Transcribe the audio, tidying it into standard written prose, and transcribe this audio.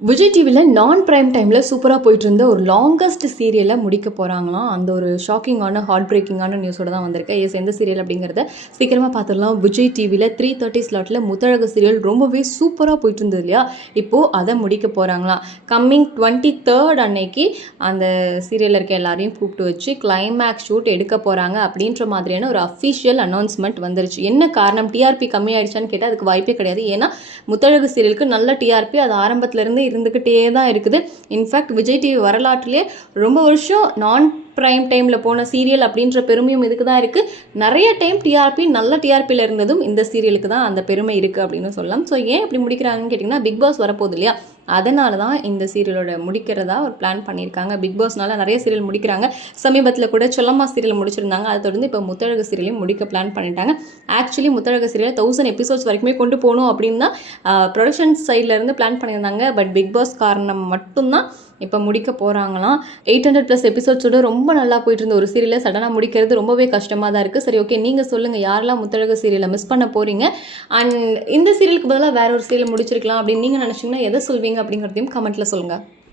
விஜய் டிவியில் நான் பிரைம் டைமில் சூப்பராக போயிட்டு இருந்த ஒரு லாங்கஸ்ட் சீரியலை முடிக்க போகிறாங்களாம். அந்த ஒரு ஷாக்கிங்கான ஹார்ட் பிரேக்கிங்கான நியூஸோட தான் வந்திருக்கேன். எந்த சீரியல் அப்படிங்கிறத சீக்கிரமாக பார்த்துடலாம். விஜய் டிவியில் 3:30 ஸ்லாட்டில் முத்தழகு சீரியல் ரொம்பவே சூப்பராக போயிட்டு இருந்தது இல்லையா? இப்போது அதை முடிக்க போகிறாங்களாம். கம்மிங் 23rd அன்னைக்கு அந்த சீரியலில் இருக்க எல்லாரையும் கூப்பிட்டு வச்சு கிளைமேக்ஸ் ஷூட் எடுக்க போகிறாங்க அப்படின்ற மாதிரியான ஒரு அஃபிஷியல் அனௌன்ஸ்மெண்ட் வந்துருச்சு. என்ன காரணம்? டிஆர்பி கம்மியாயிடுச்சான்னு கேட்டால் அதுக்கு வாய்ப்பே கிடையாது. ஏன்னா முத்தழகு சீரியலுக்கு நல்ல டிஆர்பி அது ஆரம்பத்துலேருந்து இருந்துக்கிட்டே தான் இருக்குது. இன்ஃபேக்ட் விஜய் டிவி வரலாற்றிலே ரொம்ப வருஷம் நான் ப்ரைம் டைமில் போன சீரியல் அப்படின்ற பெருமையும் இதுக்கு தான் இருக்குது. நிறைய டைம் டிஆர்பி நல்ல டிஆர்பியில் இருந்ததும் இந்த சீரியலுக்கு தான் அந்த பெருமை இருக்குது அப்படின்னு சொல்லலாம். ஸோ ஏன் இப்படி முடிக்கிறாங்கன்னு கேட்டிங்கன்னா, பிக் பாஸ் வரப்போகுது இல்லையா? அதனால தான் இந்த சீரியலோட முடிக்கிறதா ஒரு பிளான் பண்ணியிருக்காங்க. பிக் பாஸ்னால நிறைய சீரியல் முடிக்கிறாங்க. சமீபத்தில் கூட சொல்லம்மா சீரியல் முடிச்சிருந்தாங்க. அதை தொடர்ந்து இப்போ முத்தழகு சீரியலையும் முடிக்க பிளான் பண்ணிட்டாங்க. ஆக்சுவலி முத்தழகு சீரியல் 1000 எபிசோட்ஸ் வரைக்குமே கொண்டு போகணும் அப்படின்னு தான் ப்ரொடக்ஷன் சைட்லேருந்து பிளான் பண்ணியிருந்தாங்க. பட் பிக் பாஸ் காரணம் மட்டும்தான் இப்போ முடிக்க போகிறாங்களாம். 800+ எபிசோட்ஸோட ரொம்ப நல்லா போயிட்டு இருந்த ஒரு சீரியலை சடனாக முடிக்கிறது ரொம்பவே கஷ்டமாக தான் இருக்குது. சரி, ஓகே, நீங்கள் சொல்லுங்கள், யாரெல்லாம் முத்தழகு சீரியலை மிஸ் பண்ண போகிறீங்க? அண்ட் இந்த சீரியலுக்கு பதிலாக வேற ஒரு சீரியல் முடிச்சிருக்கலாம் அப்படின்னு நீங்கள் நினச்சிங்கன்னா எதை சொல்வீங்க அப்படிங்கிறதையும் கமெண்ட்டில் சொல்லுங்கள்.